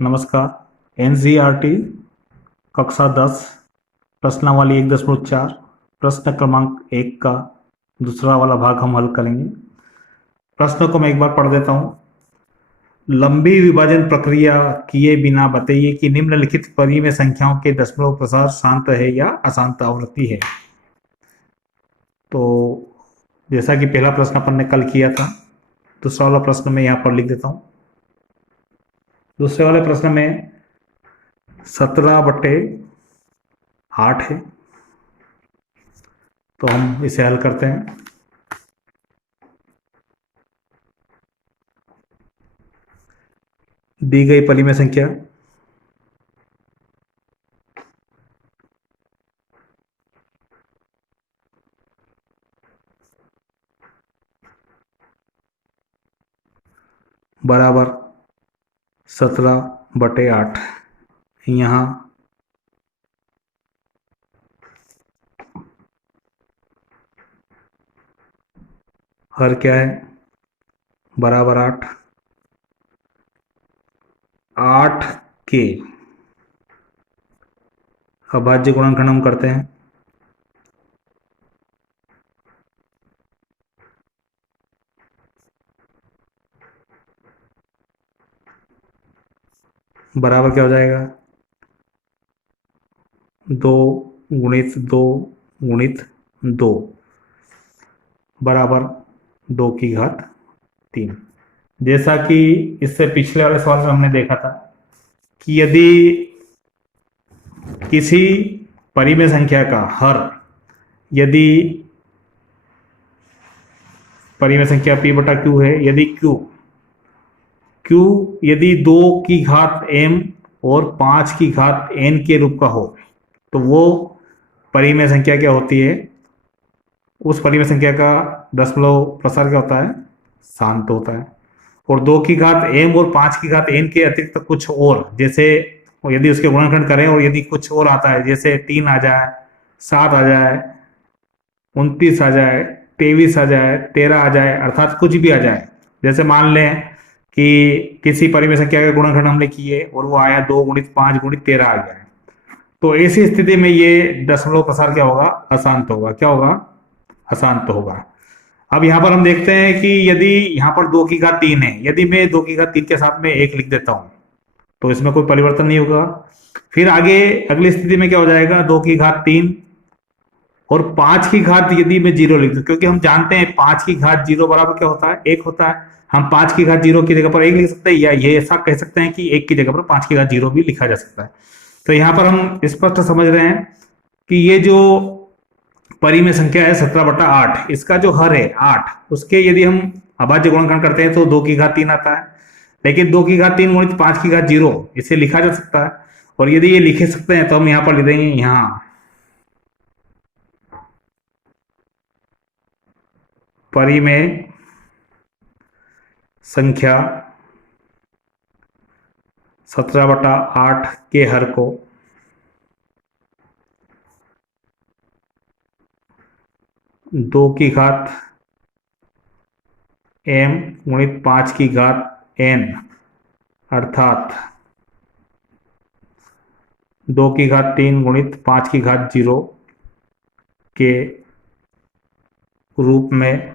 नमस्कार। एनसीईआरटी कक्षा 10 प्रश्नावली 1.4 प्रश्न क्रमांक 1 का दूसरा वाला भाग हम हल करेंगे। प्रश्न को मैं एक बार पढ़ देता हूँ। लंबी विभाजन प्रक्रिया किए बिना बताइए कि निम्नलिखित परिमेय संख्याओं के दशमलव प्रसार शांत है या अशांत आवृत्ति है। तो जैसा कि पहला प्रश्न अपन ने कल किया था, दूसरा वाला प्रश्न मैं यहाँ पर लिख देता हूँ। दूसरे वाले प्रश्न में 17/8 है, तो हम इसे हल करते हैं। दी गई परिमेय संख्या बराबर 17/8। यहाँ हर क्या है, बराबर 8। 8 के अभाज्य गुणनखंड हम करते हैं। बराबर क्या हो जाएगा, 2 गुणित 2 गुणित 2 बराबर 2 की घात 3। जैसा कि इससे पिछले वाले सवाल में हमने देखा था कि यदि किसी परिमेय संख्या का हर, यदि परिमेय संख्या p बटा q है, यदि q यदि 2 की घात m और 5 की घात n के रूप का हो, तो वो परिमेय संख्या क्या होती है, उस परिमेय संख्या का दशमलव प्रसार क्या होता है, शांत होता है। और 2 की घात m और 5 की घात n के अतिरिक्त कुछ और, जैसे यदि उसके गुणनखंड करें और यदि कुछ और आता है, जैसे 3 आ जाए, 7 आ जाए, 29 आ जाए, 23 आ जाए, 13 आ जाए, अर्थात कुछ भी आ जाए। जैसे मान लें कि किसी परिमेय संख्या के गुणनखंड हमने किए और वो आया 2 गुणित 5 गुणित 13 आ गया, तो ऐसी स्थिति में ये दशमलव प्रसार क्या होगा, अशांत होगा। क्या होगा, अशांत होगा। अब यहाँ पर हम देखते हैं कि यदि यहाँ पर 2 की घात 3 है, यदि मैं 2 की घात 3 के साथ में 1 लिख देता हूँ तो इसमें कोई परिवर्तन नहीं होगा। फिर आगे अगली स्थिति में क्या हो जाएगा, 2 की घात 3 और 5 की घात यदि मैं 0 लिख दूं, क्योंकि हम जानते हैं 5 की घात 0 बराबर क्या होता है, 1 होता है। हम 5 की घात 0 की जगह पर 1 लिख सकते हैं, या ये ऐसा कह सकते हैं कि 1 की जगह पर 5 की घात 0 भी लिखा जा सकता है। तो यहाँ पर हम स्पष्ट समझ रहे हैं कि ये जो परिमेय संख्या है 17/8, इसका जो हर है 8, उसके यदि हम अभाज्य गुणनखंड करते हैं तो 2 की घात 3 आता है। लेकिन 2 की घात 3 गुणित 5 की घात 0 इसे लिखा जा सकता है। और यदि ये लिखे सकते हैं तो हम यहाँ पर लिख देंगे, यहाँ परिमेय संख्या 17/8 के हर को 2 की घात m गुणित 5 की घात n, अर्थात 2 की घात 3 गुणित 5 की घात 0 के रूप में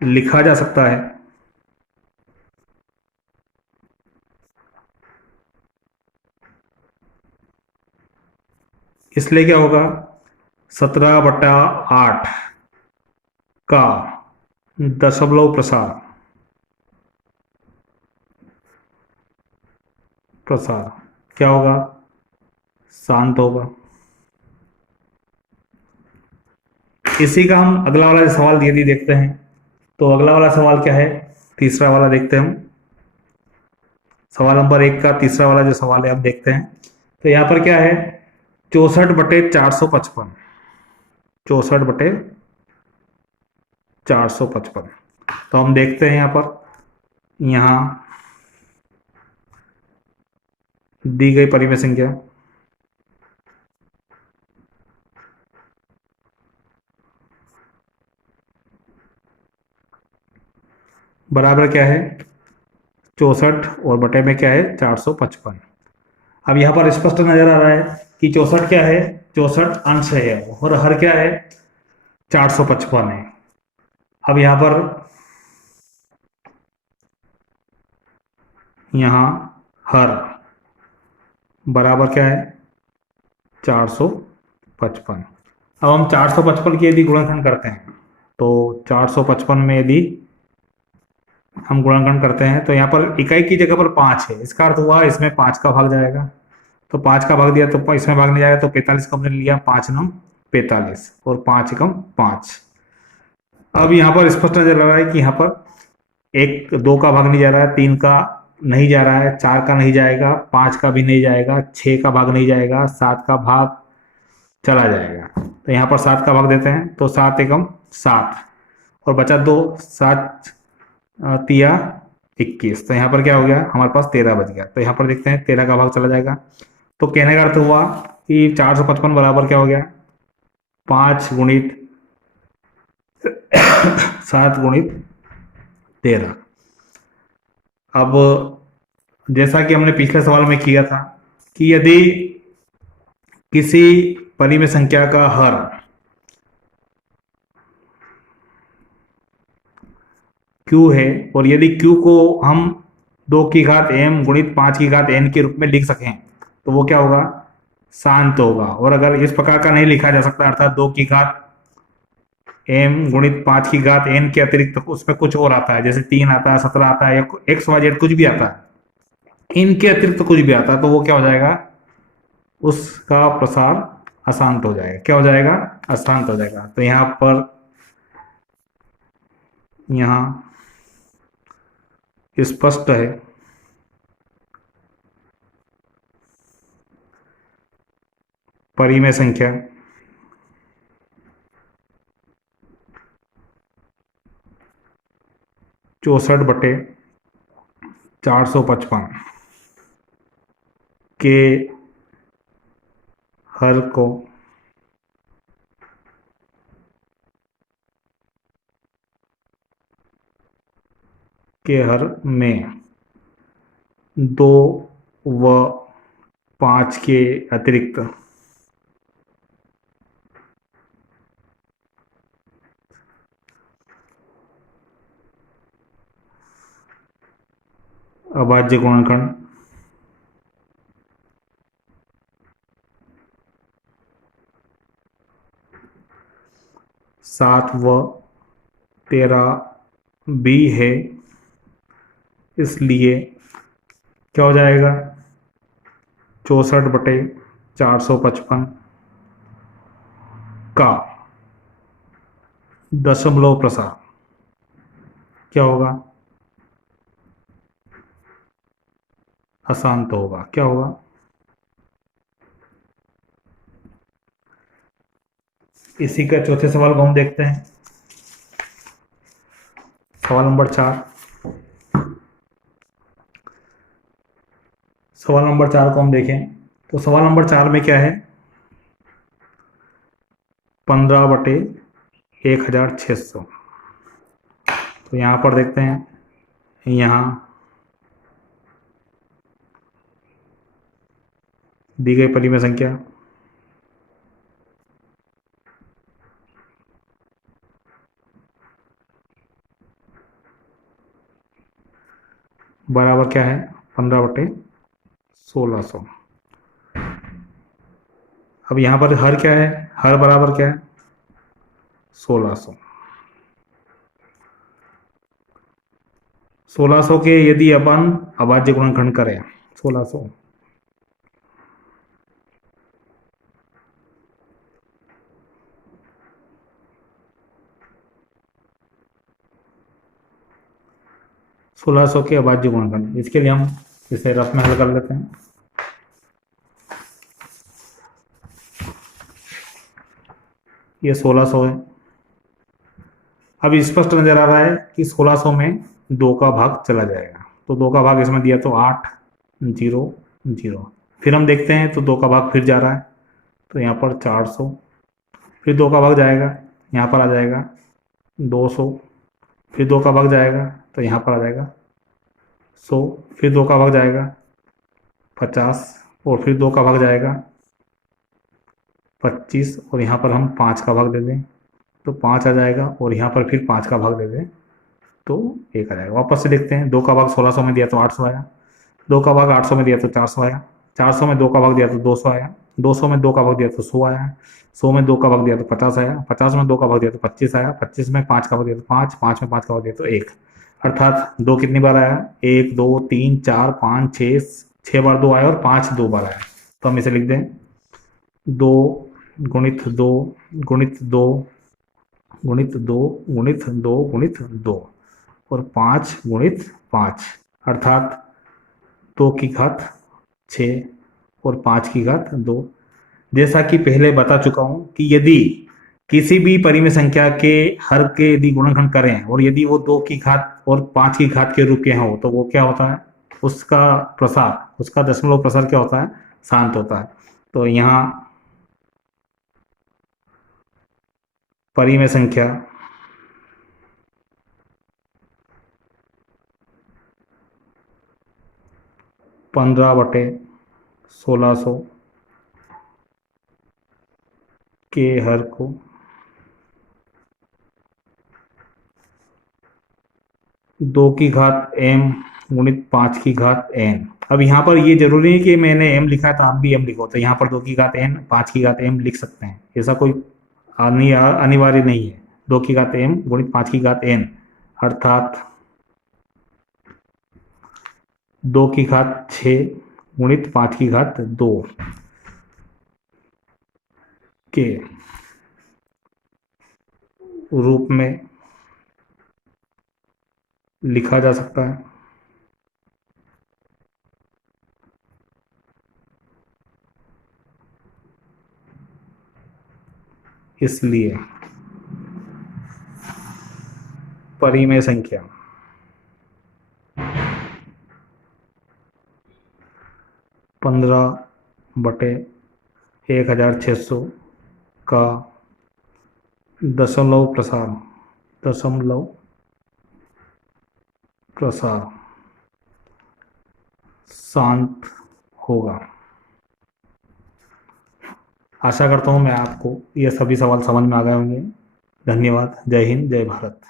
लिखा जा सकता है। इसलिए क्या होगा, 17/8 का दशमलव प्रसार क्या होगा, शांत होगा। इसी का हम अगला वाला सवाल यदि देखते हैं, तो अगला वाला सवाल क्या है, तीसरा वाला देखते हैं हम। सवाल नंबर 1 का तीसरा वाला जो सवाल है आप देखते हैं। तो यहाँ पर क्या है, 64/455, 64/455। तो हम देखते हैं यहाँ पर, यहाँ दी गई परिमेय संख्या बराबर क्या है, 64 और बटे में क्या है 455। अब यहाँ पर स्पष्ट नजर आ रहा है कि 64 क्या है, 64 अंश है और हर क्या है 455 है। अब यहाँ पर यहाँ हर बराबर क्या है 455। अब हम 455 की यदि गुणनखंड करते हैं तो 455 में यदि हम गुणनखंड करते हैं तो यहाँ पर इकाई की जगह पर 5 है, इसका अर्थ हुआ इसमें 5 का भाग जाएगा। तो 5 का भाग दिया तो इसमें भाग नहीं जाएगा, तो 45 का हमने लिया, 5 9 45 और 5 एकम 5। अब यहाँ पर स्पष्ट नजर आ रहा है कि यहाँ पर 2 का भाग नहीं जा रहा है, 3 का नहीं जा रहा है, 4 का नहीं जाएगा, 5 का भी नहीं जाएगा, 6 का भाग नहीं जाएगा, 7 का भाग चला जाएगा। तो यहाँ पर 7 का भाग देते हैं तो 7 एकम 7 और बचा 2, 7 तिया 21। तो यहाँ पर क्या हो गया हमारे पास 13 बच गया। तो यहाँ पर देखते हैं 13 का भाग चला जाएगा। तो कहने का अर्थ हुआ कि 455 बराबर क्या हो गया 5 गुणित 7 गुणित 13। अब जैसा कि हमने पिछले सवाल में किया था कि यदि किसी परिमेय संख्या का हर q है और यदि q को हम 2 की घात m गुणित 5 की घात n के रूप में लिख सकें तो वो क्या होगा शांत होगा। और अगर इस प्रकार का नहीं लिखा जा सकता अर्थात 2 की घात m गुणित 5 की घात n के अतिरिक्त उसमें कुछ और आता है, जैसे 3 आता है, 17 आता है, एक्स वाई जेड कुछ भी आता है, इनके अतिरिक्त कुछ भी आता है, तो वो क्या हो जाएगा उसका प्रसार अशांत हो जाएगा। क्या हो जाएगा अशांत हो जाएगा। तो यहाँ पर यहाँ स्पष्ट है परिमेय संख्या चौसठ बटे 455 के हर को के हर में 2 व 5 के अतिरिक्त अभाज्य गुणनखंड 7 व 13 भी है, इसलिए क्या हो जाएगा 64 बटे 455 का दशमलव प्रसार क्या होगा अशांत होगा। क्या होगा इसी का चौथे सवाल को हम देखते हैं। सवाल नंबर 4। सवाल नंबर 4 को हम देखें तो सवाल नंबर 4 में क्या है 15 बटे 1600। तो यहाँ पर देखते हैं, यहाँ दी गई परिमेय संख्या बराबर क्या है 15 बटे 1600। अब यहाँ पर हर क्या है, हर बराबर क्या है 1600। 1600 के यदि अपन अभाज्य गुणनखंड करें 1600 1600 के अभाज्य गुणनखंड, इसके लिए हम इसे रफ में हल कर लेते हैं। ये 1600 है। अब स्पष्ट नजर आ रहा है कि 1600 में 2 का भाग चला जाएगा, तो 2 का भाग इसमें दिया तो 8 0 0। फिर हम देखते हैं तो 2 का भाग फिर जा रहा है, तो यहाँ पर 400, फिर 2 का भाग जाएगा यहाँ पर आ जाएगा 200, फिर 2 का भाग जाएगा तो यहाँ पर आ जाएगा 100, फिर 2 का भाग जाएगा 50, और फिर 2 का भाग जाएगा 25, और यहाँ पर हम 5 का भाग दे दें तो 5 आ जाएगा, और यहाँ पर फिर 5 का भाग दे दें तो 1 आ जाएगा। वापस से देखते हैं, 2 का भाग 1600 में दिया तो 800 आया, 2 का भाग 800 में दिया तो 400 आया, 400 में 2 का भाग दिया तो 200 आया, 200 में 2 का भाग दिया तो 100 आया, 100 में 2 का भाग दिया तो 50 आया, 50 में 2 का भाग दिया तो 25 आया, 25 में 5 का भाग दिया तो 5, 5 में 5 का भाग दिया तो 1। अर्थात 2 कितनी बार आया, 1 2 3 4 5 6, 6 बार 2 आया और 5 2 बार आया। तो हम इसे लिख दें 2 गुणित 2 गुणित 2 गुणित 2 गुणित 2 गुणित 2 और 5 गुणित 5, अर्थात 2 की घात 6 और 5 की घात 2। जैसा कि पहले बता चुका हूं कि यदि किसी भी परिमेय संख्या के हर के यदि गुणनखंड करें और यदि वो 2 की घात और 5 की घात के रूप के हो तो वो क्या होता है, उसका प्रसार, उसका दशमलव प्रसार क्या होता है, शांत होता है। तो यहाँ परिमेय संख्या 15/1600 के हर को 2 की घात m गुणित 5 की घात n। अब यहाँ पर ये जरूरी नहीं कि मैंने m लिखा है तो आप भी m लिखो, तो यहाँ पर 2 की घात n 5 की घात m लिख सकते हैं, ऐसा कोई अनिवार्य नहीं है। 2 की घात m गुणित 5 की घात n, अर्थात 2 की घात 6 गुणित 5 की घात 2 के रूप में लिखा जा सकता है। इसलिए परिमेय संख्या 15/1600 का दशमलव प्रसार शांत होगा। आशा करता हूँ मैं आपको ये सभी सवाल समझ में आ गए होंगे। धन्यवाद। जय हिंद, जय भारत।